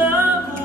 love